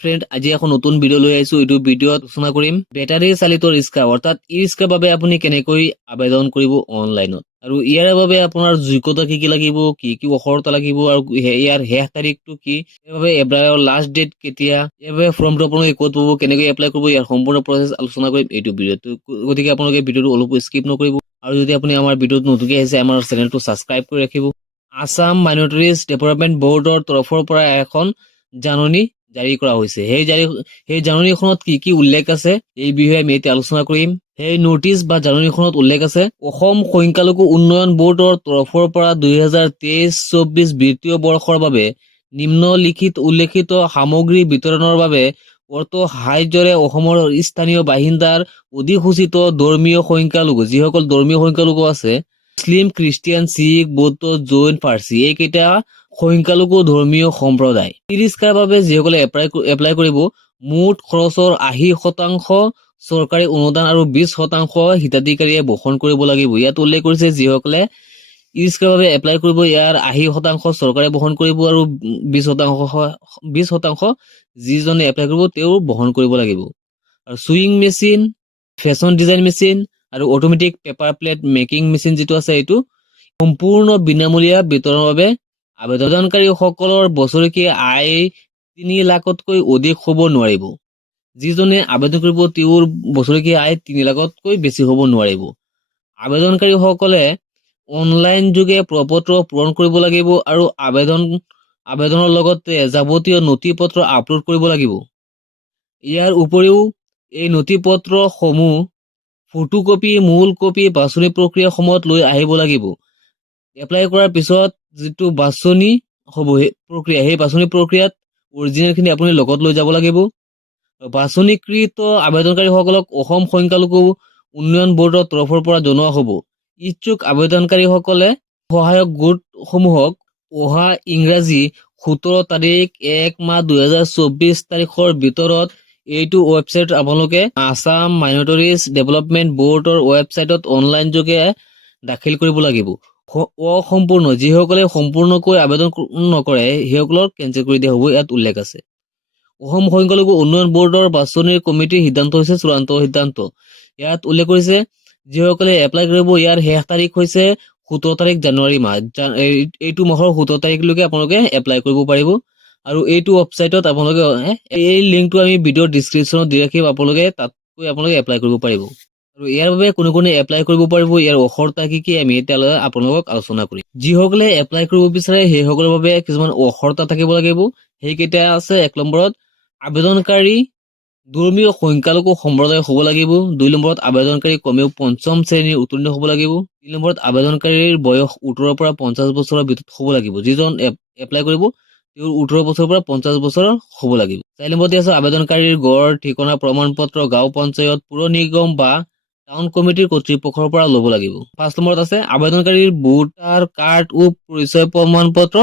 Friend, আজি এখন নতুন ভিডিও লৈ আহিছো। এইটো ভিডিঅ'ত আলোচনা কৰিম বেটাৰী চালিত ৰিক্সা অৰ্থাৎ ই ৰিক্সাৰ বাবে আপুনি কেনেকৈ আবেদন কৰিব অনলাইনত, আৰু ইয়াৰ বাবে আপোনাৰ যোগ্যতা কি কি লাগিব, কি কি অৰ্হতা লাগিব, আৰু ইয়াৰ শেষ তাৰিখটো কি, ইয়াৰ এপ্লাইৰ লাষ্ট ডেট কেতিয়া, ইয়াৰ বাবে ফৰ্মটো আপোনালোকে ক'ত পাব, কেনেকৈ এপ্লাই কৰিব, ইয়াৰ সম্পূৰ্ণ প্ৰচেছ আলোচনা কৰিম এইটো ভিডিঅ'ত। গতিকে আপোনালোকে ভিডিঅ'টো অলপ স্কিপ নকৰিব, আৰু যদি আপুনি আমাৰ ভিডিঅ'ত নতুনকৈ আহিছে আমাৰ চেনেলটো ছাবস্ক্ৰাইব কৰি ৰাখিব। আছাম মাইনৰিটিজ ডেভেলপমেণ্ট বৰ্ডৰ তৰফৰ পৰা এখন জাননী জাৰি কৰা হৈছে। সেই জাননীখনত কি কি উল্লেখ আছে এই বিষয়ে আমি এতিয়া আলোচনা কৰিম। সেই নটিচ বা জাননীখনত উল্লেখ আছে, অসম সংখ্যালঘু উন্নয়ন বৰ্ডৰ তৰফৰ পৰা 2023-24 বিত্তীয় বৰ্ষৰ বাবে নিম্নলিখিত উল্লেখিত সামগ্ৰী বিতৰণৰ বাবে অৰ্থ সাহায্যৰে অসমৰ স্থানীয় বাসিন্দাৰ অধিসূচিত ধৰ্মীয় সংখ্যালঘু, যিসকল ধৰ্মীয় সংখ্যালঘু আছে, মুছলিম, খ্ৰীষ্টিয়ান, শিখ, বৌদ্ধ, জৈন, পাৰ্চী, এইকেইটা সংখ্যালঘু ধৰ্মীয় সম্প্ৰদায়। ই ৰিক্সাৰ বাবে যিসকলে এপ্লাই কৰিব, মুঠ খৰচৰ 80% চৰকাৰী অনুদান আৰু 20% হিতাধিকাৰীয়ে বহন কৰিব লাগিব। ইয়াত উল্লেখ কৰিছে যিসকলে ই ৰিক্সাৰ বাবে এপ্লাই কৰিব, ইয়াৰ 80% চৰকাৰে বহন কৰিব আৰু 20% যিজনে এপ্লাই কৰিব তেওঁ বহন কৰিব লাগিব। আৰু sewing machine, fashion design machine আৰু automatic paper plate making machine যিটো আছে, এইটো সম্পূৰ্ণ বিনামূলীয়া বিতৰণৰ বাবে আবেদনকাৰীসকলৰ বছৰেকীয়া আয় 3 লাখতকৈ অধিক হ'ব নোৱাৰিব। যিজনে আবেদন কৰিব তেওঁৰ বছৰেকীয়া আয় 3 লাখতকৈ বেছি হ'ব নোৱাৰিব। আবেদনকাৰীসকলে অনলাইন যোগে প্ৰপত্ৰ পূৰণ কৰিব লাগিব আৰু আবেদনৰ লগতে যাৱতীয় নথি পত্ৰ আপলোড কৰিব লাগিব। ইয়াৰ উপৰিও এই নথি পত্ৰসমূহ ফটোকপি, মূল কপি বাছনি প্ৰক্ৰিয়াৰ সময়ত লৈ আহিব লাগিব। এপ্লাই কৰাৰ পিছত যিটো বাছনি হ'ব সেই বাছনি প্ৰক্ৰিয়াত অৰিজিনেলখিনি আপুনি লগত লৈ যাব লাগিব। বাছনিকৃত আবেদনকাৰীসকলক অসম সংখ্যালঘু উন্নয়ন বৰ্ডৰ তৰফৰ পৰা জনোৱা হ'ব। ইচ্ছুক আবেদনকাৰীসকলে সহায়ক গোটসমূহক অহা ইংৰাজী 17 তাৰিখ 1 মাহ 2024 তাৰিখৰ ভিতৰত এইটো ৱেবছাইট আপোনালোকে আছাম মাইনৰিটিজ ডেভেলপমেণ্ট বৰ্ডৰ ৱেবছাইটত অনলাইন যোগে দাখিল কৰিব লাগিব। অসম্পূৰ্ণ যিসকলে সম্পূৰ্ণকৈ আবেদন নকৰে সেইসকলক কেঞ্চেল কৰি দিয়া হ'ব, ইয়াত উল্লেখ আছে। অসম সংখ্যালঘু উন্নয়ন বৰ্ডৰ বাছনিৰ কমিটিৰ সিদ্ধান্ত হৈছে চূড়ান্ত সিদ্ধান্ত। ইয়াত উল্লেখ কৰিছে যিসকলে এপ্লাই কৰিব, ইয়াৰ শেষ তাৰিখ হৈছে 17 তাৰিখ জানুৱাৰী মাহ। এইটো মাহৰ 17 তাৰিখলৈকে আপোনালোকে এপ্লাই কৰিব পাৰিব। আৰু এইটো ৱেবছাইটত আপোনালোকে এই লিংকটো আমি ভিডিঅ'ৰ ডিছক্ৰিপশ্যনত দি ৰাখিম, তাত গৈ আপোনালোকে এপ্লাই কৰিব পাৰিব। আৰু ইয়াৰ বাবে কোনে এপ্লাই কৰিব পাৰিব, ইয়াৰ অৰ্হতা কি কি আমি এতিয়ালৈ আপোনালোকক আলোচনা কৰিম। যিসকলে এপ্লাই কৰিব বিচাৰে সেইসকলৰ বাবে কিছুমান অৰ্হতা থাকিব লাগিব। সেইকেইটা আছে, 1 নম্বৰত আবেদনকাৰী ধৰ্মীয় সংখ্যালঘু সম্প্ৰদায় হ'ব লাগিব। 2 নম্বৰত আবেদনকাৰী কমেও 5ম শ্ৰেণীৰ উত্তীৰ্ণ হ'ব লাগিব। 3 নম্বৰত আবেদনকাৰীৰ বয়স 18 পৰা 50 বছৰৰ ভিতৰত হ'ব লাগিব। যিজন এপ্লাই কৰিব তেওঁৰ 18 বছৰৰ পৰা 50 বছৰ হ'ব লাগিব। 4 নম্বৰতে আছে আবেদনকাৰীৰ গড় ঠিকনা প্ৰমাণ পত্ৰ গাঁও পঞ্চায়ত, পৌৰ নিগম বা টাউন কমিটিৰ কৰ্তৃপক্ষৰ পৰা ল'ব লাগিব। 5 নম্বৰত আছে আবেদনকাৰীৰ ভোটাৰ কাৰ্ড ও পৰিচয় প্ৰমাণ পত্ৰ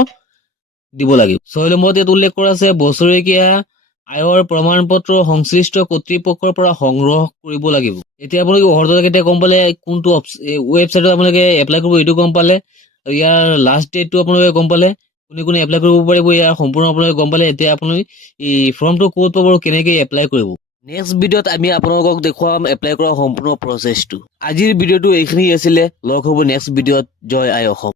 দিব লাগিব। 6 নম্বৰত ইয়াত উল্লেখ কৰা আছে বছৰেকীয়া আয়ৰ প্ৰমাণ পত্ৰ সংশ্লিষ্ট কৰ্তৃপক্ষৰ পৰা সংগ্ৰহ কৰিব লাগিব। এতিয়া আপোনালোকে অৰ্হতা কেতিয়া গম পালে, কোনটো ৱেবছাইটত আপোনালোকে এপ্লাই কৰিব এইটো গম পালে, আৰু ইয়াৰ লাষ্ট ডেটটো আপোনালোকে গম পালে, কোনে এপ্লাই কৰিব পাৰিব ইয়াৰ সম্পূৰ্ণ আপোনালোকে গম পালে। এতিয়া আপুনি এই ফৰ্মটো ক'ত পাব আৰু কেনেকৈ এপ্লাই কৰিব, নেক্সট ভিডিঅ'ত আমি আপোনালোকক দেখুৱাম এপ্লাই কৰা সম্পূৰ্ণ প্ৰচেছটো। আজিৰ ভিডিঅ'টো এইখিনি আছিলে, লগ হ'ব নেক্সট ভিডিঅ'ত। জয় আই অসম।